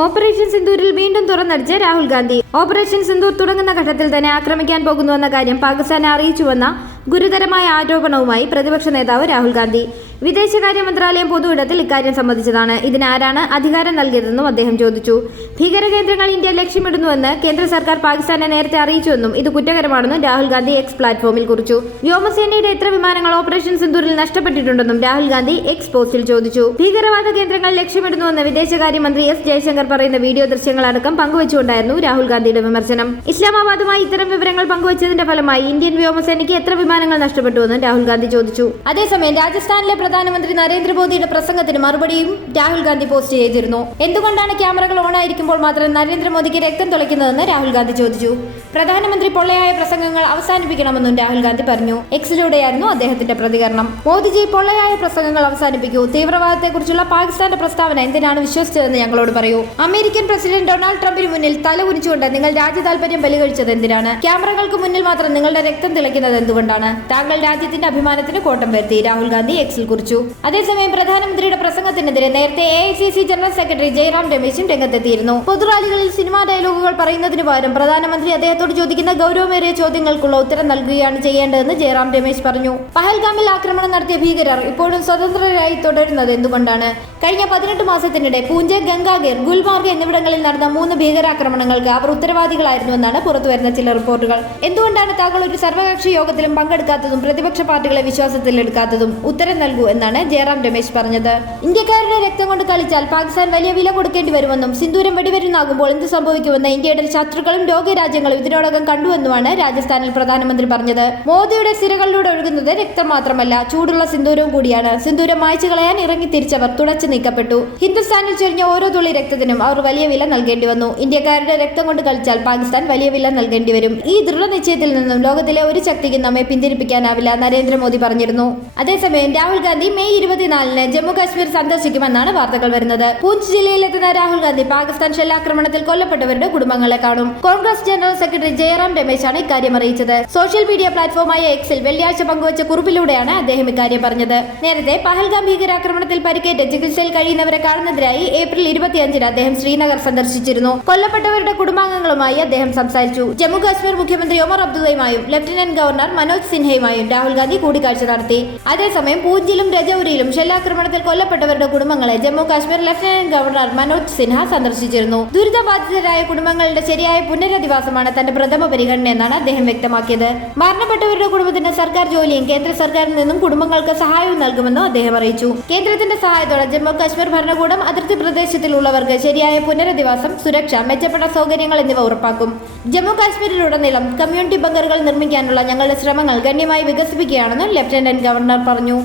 Operation സിന്ദൂരിൽ വീണ്ടും തുറന്നടിച്ച് രാഹുൽ ഗാന്ധി. ഓപ്പറേഷൻ സിന്ദൂർ തുടങ്ങുന്ന ഘട്ടത്തിൽ തന്നെ ആക്രമിക്കാൻ പോകുന്നുവെന്ന കാര്യം പാകിസ്ഥാനെ അറിയിച്ചുവെന്ന ഗുരുതരമായ ആരോപണവുമായി പ്രതിപക്ഷ നേതാവ് രാഹുൽ ഗാന്ധി. വിദേശകാര്യ മന്ത്രാലയം പൊതു ഇടത്തിൽ ഇക്കാര്യം സംബന്ധിച്ചതാണ്. ഇതിനാരാണ് അധികാരം നൽകിയതെന്നും അദ്ദേഹം ചോദിച്ചു. ഭീകരകേന്ദ്രങ്ങൾ ഇന്ത്യ ലക്ഷ്യമിടുന്നുവെന്ന് കേന്ദ്ര സർക്കാർ പാകിസ്ഥാനെ നേരത്തെ അറിയിച്ചുവെന്നും ഇത് കുറ്റകരമാണെന്നും രാഹുൽ ഗാന്ധി എക്സ് പ്ലാറ്റ്ഫോമിൽ കുറിച്ചു. വ്യോമസേനയുടെ എത്ര വിമാനങ്ങൾ ഓപ്പറേഷൻ സിന്ദൂരിൽ നഷ്ടപ്പെട്ടിട്ടുണ്ടെന്നും രാഹുൽ ഗാന്ധി എക്സ് പോസ്റ്റിൽ ചോദിച്ചു. ഭീകരവാദ കേന്ദ്രങ്ങൾ ലക്ഷ്യമിടുന്നുവെന്ന് വിദേശകാര്യമന്ത്രി എസ് ജയശങ്കർ പറയുന്ന വീഡിയോ ദൃശ്യങ്ങളടക്കം പങ്കുവച്ചുകൊണ്ടായിരുന്നു രാഹുൽ ഗാന്ധിയുടെ വിമർശനം. ഇസ്ലാമാബാദുമായി ഇത്തരം വിവരങ്ങൾ പങ്കുവച്ചതിന്റെ ഫലമായി ഇന്ത്യൻ വ്യോമസേനയ്ക്ക് എത്ര വിമാനങ്ങൾ നഷ്ടപ്പെട്ടുവെന്നും രാഹുൽ ഗാന്ധി ചോദിച്ചു. അതേസമയം രാജസ്ഥാനിലെ പ്രധാനമന്ത്രി നരേന്ദ്രമോദിയുടെ പ്രസംഗത്തിന് മറുപടിയും രാഹുൽ ഗാന്ധി പോസ്റ്റ് ചെയ്തിരുന്നു. എന്തുകൊണ്ടാണ് ക്യാമറകൾ ഓൺ ആയിരിക്കുമ്പോൾ മാത്രം നരേന്ദ്രമോദിക്ക് രക്തം തുളയ്ക്കുന്നതെന്ന് രാഹുൽ ഗാന്ധി ചോദിച്ചു. പ്രധാനമന്ത്രി പൊള്ളയായ പ്രസംഗങ്ങൾ അവസാനിപ്പിക്കണമെന്നും രാഹുൽ ഗാന്ധി പറഞ്ഞു. എക്സിലൂടെയായിരുന്നു അദ്ദേഹത്തിന്റെ പ്രതികരണം. മോദിജി പൊള്ളയായ പ്രസംഗങ്ങൾ അവസാനിപ്പിക്കൂ. തീവ്രവാദത്തെക്കുറിച്ചുള്ള പാകിസ്ഥാന്റെ പ്രസ്താവന എന്തിനാണ് വിശ്വസിച്ചതെന്ന് ഞങ്ങളോട് പറയൂ. അമേരിക്കൻ പ്രസിഡന്റ് ഡൊണാൾഡ് ട്രംപിന് മുന്നിൽ തല കുനിച്ചുകൊണ്ട് നിങ്ങൾ രാജ്യതാൽപര്യം ബലികഴിച്ചത് എന്തിനാണ്? ക്യാമറകൾക്ക് മുന്നിൽ മാത്രം നിങ്ങളുടെ രക്തം തിളയ്ക്കുന്നത് എന്തുകൊണ്ടാണ്? താങ്കൾ രാജ്യത്തിന്റെ അഭിമാനത്തിന് കോട്ടം വരുത്തി. രാഹുൽ ഗാന്ധി എക്സിൽ കുറിച്ചു അതേസമയം പ്രധാനമന്ത്രിയുടെ പ്രസംഗത്തിനെതിരെ നേരത്തെ എ ജനറൽ സെക്രട്ടറി ജയറാം രമേശും രംഗത്തെത്തിയിരുന്നു. പൊതുറാലികളിൽ സിനിമാ ഡയലോഗുകൾ പറയുന്നതിന് പകരം പ്രധാനമന്ത്രി അദ്ദേഹത്തോട് ചോദിക്കുന്ന ഗൗരവമേറിയ ചോദ്യങ്ങൾക്കുള്ള ഉത്തരം നൽകുകയാണ് ചെയ്യേണ്ടതെന്ന് ജയറാം രമേശ് പറഞ്ഞു. പഹൽഗാമിൽ ആക്രമണം നടത്തിയ ഭീകരർ ഇപ്പോഴും സ്വതന്ത്രരായി തുടരുന്നത് എന്തുകൊണ്ടാണ്? കഴിഞ്ഞ പതിനെട്ട് മാസത്തിനിടെ പൂഞ്ച് ഗംഗാഗിർ ഗുൽമാർഗ് എന്നിവിടങ്ങളിൽ നടന്ന മൂന്ന് ഭീകരാക്രമണങ്ങൾക്ക് അവർ ഉത്തരവാദികളായിരുന്നുവെന്നാണ് പുറത്തുവരുന്ന ചില റിപ്പോർട്ടുകൾ. എന്തുകൊണ്ടാണ് താങ്കൾ ഒരു സർവകക്ഷി യോഗത്തിലും പങ്കെടുക്കാത്തതും പ്രതിപക്ഷ പാർട്ടികളെ വിശ്വാസത്തിലെടുക്കാത്തതും ഉത്തരം നൽകൂ എന്നാണ് ജയറാം രമേശ് പറഞ്ഞത്. ഇന്ത്യക്കാരുടെ രക്തം കൊണ്ട് കളിച്ചാൽ പാകിസ്ഥാൻ വലിയ വില കൊടുക്കേണ്ടി വരുമെന്നും സിന്ദൂരം വെടിവരുന്നാകുമ്പോൾ എന്ത് സംഭവിക്കുമെന്ന് ഇന്ത്യയുടെ ശത്രുക്കളും ലോകരാജ്യങ്ങളും ഇതിനോടകം കണ്ടുവെന്നുമാണ് രാജസ്ഥാനിൽ പ്രധാനമന്ത്രി പറഞ്ഞത്. മോദിയുടെ സിരകളിലൂടെ ഒഴുകുന്നത് രക്തം മാത്രമല്ല ചൂടുള്ള സിന്ദൂരവും കൂടിയാണ്. സിന്ദൂരം മായ്ച്ചു കളയാൻ ഇറങ്ങി തിരിച്ചവർ തുടച്ചു നീക്കപ്പെട്ടു. ഹിന്ദുസ്ഥാനിൽ ചൊരിഞ്ഞ ഓരോ തുള്ളി രക്തത്തിനും അവർ വലിയ വില നൽകേണ്ടി വന്നു. ഇന്ത്യക്കാരുടെ രക്തം കൊണ്ട് കളിച്ചാൽ പാകിസ്ഥാൻ വലിയ വില നൽകേണ്ടി വരും. ഈ ദൃഢനിശ്ചയത്തിൽ നിന്നും ലോകത്തിലെ ഒരു ശക്തിക്കും നമ്മെ പിന്തിരിപ്പിക്കാനാവില്ല നരേന്ദ്രമോദി പറഞ്ഞിരുന്നു. അതേസമയം രാഹുൽ ഗാന്ധി മെയ് ഇരുപത്തിനാലിന് ജമ്മു കാശ്മീർ സന്ദർശിക്കുമെന്നാണ് വാർത്തകൾ വരുന്നത്. പൂഞ്ച് ജില്ലയിലെത്തുന്ന രാഹുൽ ഗാന്ധി പാകിസ്ഥാൻ ഷെല്ലാക്രമണത്തിൽ കൊല്ലപ്പെട്ടവരുടെ കുടുംബങ്ങളെ കാണും. കോൺഗ്രസ് ജനറൽ സെക്രട്ടറി ജയറാം രമേശാണ് ഇക്കാര്യം അറിയിച്ചത്. സോഷ്യൽ മീഡിയ പ്ലാറ്റ്ഫോമായ എക്സിൽ വെള്ളിയാഴ്ച പങ്കുവച്ച കുറിപ്പിലൂടെയാണ് അദ്ദേഹം ഇക്കാര്യം പറഞ്ഞത്. നേരത്തെ പഹൽഗാം ഭീകരാക്രമണത്തിൽ പരിക്കേറ്റ് ചികിത്സയിൽ കഴിയുന്നവരെ കാണുന്നതിനായി ഏപ്രിൽ ഇരുപത്തിയഞ്ചിന് അദ്ദേഹം ശ്രീനഗർ സന്ദർശിച്ചിരുന്നു. കൊല്ലപ്പെട്ടവരുടെ കുടുംബാംഗങ്ങളുമായി അദ്ദേഹം സംസാരിച്ചു. ജമ്മു കാശ്മീർ മുഖ്യമന്ത്രി ഒമർ അബ്ദുള്ളയുമായും ലഫ്റ്റനന്റ് ഗവർണർ മനോജ് സിൻഹയുമായും രാഹുൽ ഗാന്ധി കൂടിക്കാഴ്ച നടത്തി. അതേസമയം പൂഞ്ചിലും രജൌരിയിലും ഷെല്ലാക്രമണത്തിൽ കൊല്ലപ്പെട്ടവരുടെ കുടുംബങ്ങളെ ജമ്മു കാശ്മീർ ലഫ്റ്റനന്റ് ഗവർണർ മനോജ് സിൻഹ സന്ദർശിച്ചിരുന്നു. ദുരിതബാധിതരായ കുടുംബങ്ങളുടെ ശരിയായ പുനരധിവാസമാണ് തന്റെ പ്രഥമ പരിഗണന എന്നാണ് അദ്ദേഹം വ്യക്തമാക്കിയത്. മരണപ്പെട്ടവരുടെ കുടുംബത്തിന് സർക്കാർ ജോലിയും കേന്ദ്ര സർക്കാരിൽ നിന്നും കുടുംബങ്ങൾക്ക് സഹായവും നൽകുമെന്നും അദ്ദേഹം അറിയിച്ചു. കേന്ദ്രത്തിന്റെ സഹായത്തോടെ ജമ്മു കാശ്മീർ ഭരണകൂടം അതിർത്തി പ്രദേശത്തിലുള്ളവർക്ക് ശരിയായ പുനരധിവാസം സുരക്ഷ മെച്ചപ്പെട്ട സൗകര്യങ്ങൾ എന്നിവ ഉറപ്പാക്കും. ജമ്മു കാശ്മീരിലുടനീളം കമ്മ്യൂണിറ്റി ബങ്കറുകൾ നിർമ്മിക്കാനുള്ള ഞങ്ങളുടെ ശ്രമങ്ങൾ ഗണ്യമായി വികസിപ്പിക്കുകയാണെന്നും ലഫ്റ്റനന്റ് ഗവർണർ പറഞ്ഞു.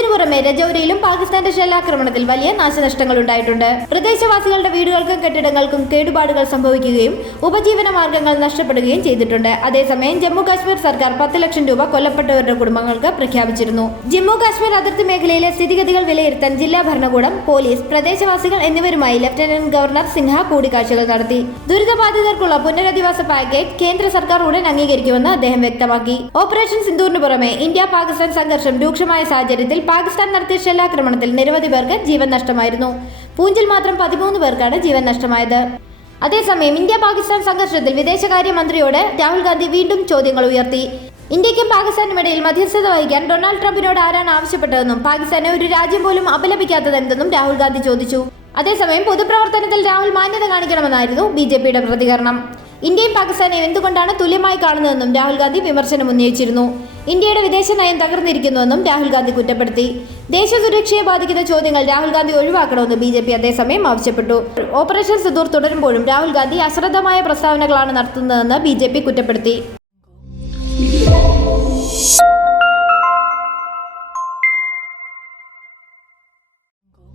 പൂഞ്ചിന് പുറമെ രജൌരയിലും പാകിസ്ഥാന്റെ ഷെല്ലാക്രമണത്തിൽ വലിയ നാശനഷ്ടങ്ങൾ ഉണ്ടായിട്ടുണ്ട്. പ്രദേശവാസികളുടെ വീടുകൾക്കും കെട്ടിടങ്ങൾക്കും കേടുപാടുകൾ സംഭവിക്കുകയും ഉപജീവന മാർഗങ്ങൾ നഷ്ടപ്പെടുകയും ചെയ്തിട്ടുണ്ട്. അതേസമയം ജമ്മു കാശ്മീർ സർക്കാർ പത്ത് ലക്ഷം രൂപ കൊല്ലപ്പെട്ടവരുടെ കുടുംബങ്ങൾക്ക് പ്രഖ്യാപിച്ചിരുന്നു. ജമ്മു കാശ്മീർ അതിർത്തി മേഖലയിലെ സ്ഥിതിഗതികൾ വിലയിരുത്താൻ ജില്ലാ ഭരണകൂടം പോലീസ് പ്രദേശവാസികൾ എന്നിവരുമായി ലഫ്റ്റനന്റ് ഗവർണർ സിൻഹ കൂടിക്കാഴ്ചകൾ നടത്തി. ദുരിതബാധിതർക്കുള്ള പുനരധിവാസ പാക്കേജ് കേന്ദ്ര സർക്കാർ ഉടൻ അംഗീകരിക്കുമെന്ന് അദ്ദേഹം വ്യക്തമാക്കി. ഓപ്പറേഷൻ സിന്ദൂറിന് പുറമെ ഇന്ത്യ പാകിസ്ഥാൻ സംഘർഷം രൂക്ഷമായ സാഹചര്യത്തിൽ പാകിസ്ഥാൻ നടത്തിയ ഷെല്ലാക്രമണത്തിൽ നിരവധി പേർക്ക് ജീവൻ നഷ്ടമായിരുന്നു. പൂഞ്ചിൽ മാത്രം പതിമൂന്ന് പേർക്കാണ് ജീവൻ നഷ്ടമായത്. അതേസമയം ഇന്ത്യ പാകിസ്ഥാൻ സംഘർഷത്തിൽ വിദേശകാര്യമന്ത്രിയോട് രാഹുൽ ഗാന്ധി വീണ്ടും ചോദ്യങ്ങൾ ഉയർത്തി. ഇന്ത്യക്കും പാകിസ്ഥാനും ഇടയിൽ മധ്യസ്ഥത വഹിക്കാൻ ഡൊണാൾഡ് ട്രംപിനോട് ആരാണ് ആവശ്യപ്പെട്ടതെന്നും പാകിസ്ഥാനെ ഒരു രാജ്യം പോലും അപലപിക്കാത്തതെന്തെന്നും രാഹുൽ ഗാന്ധി ചോദിച്ചു. അതേസമയം പൊതുപ്രവർത്തനത്തിൽ രാഹുൽ മാന്യത കാണിക്കണമെന്നായിരുന്നു ബി പ്രതികരണം. ഇന്ത്യയും പാകിസ്ഥാനെയും എന്തുകൊണ്ടാണ് തുല്യമായി കാണുന്നതെന്നും രാഹുൽ ഗാന്ധി വിമർശനം ഉന്നയിച്ചിരുന്നു. ഇന്ത്യയുടെ വിദേശ നയം തകർന്നിരിക്കുന്നുവെന്നും രാഹുൽ ഗാന്ധി കുറ്റപ്പെടുത്തി. ദേശ സുരക്ഷയെ ബാധിക്കുന്ന ചോദ്യങ്ങൾ രാഹുൽ ഗാന്ധി ഒഴിവാക്കണമെന്ന് ബി ജെ പി അതേസമയം ആവശ്യപ്പെട്ടു. ഓപ്പറേഷൻ സിദൂർ തുടരുമ്പോഴും രാഹുൽ ഗാന്ധി അശ്രദ്ധമായ പ്രസ്താവനകളാണ് നടത്തുന്നതെന്ന് ബി കുറ്റപ്പെടുത്തി.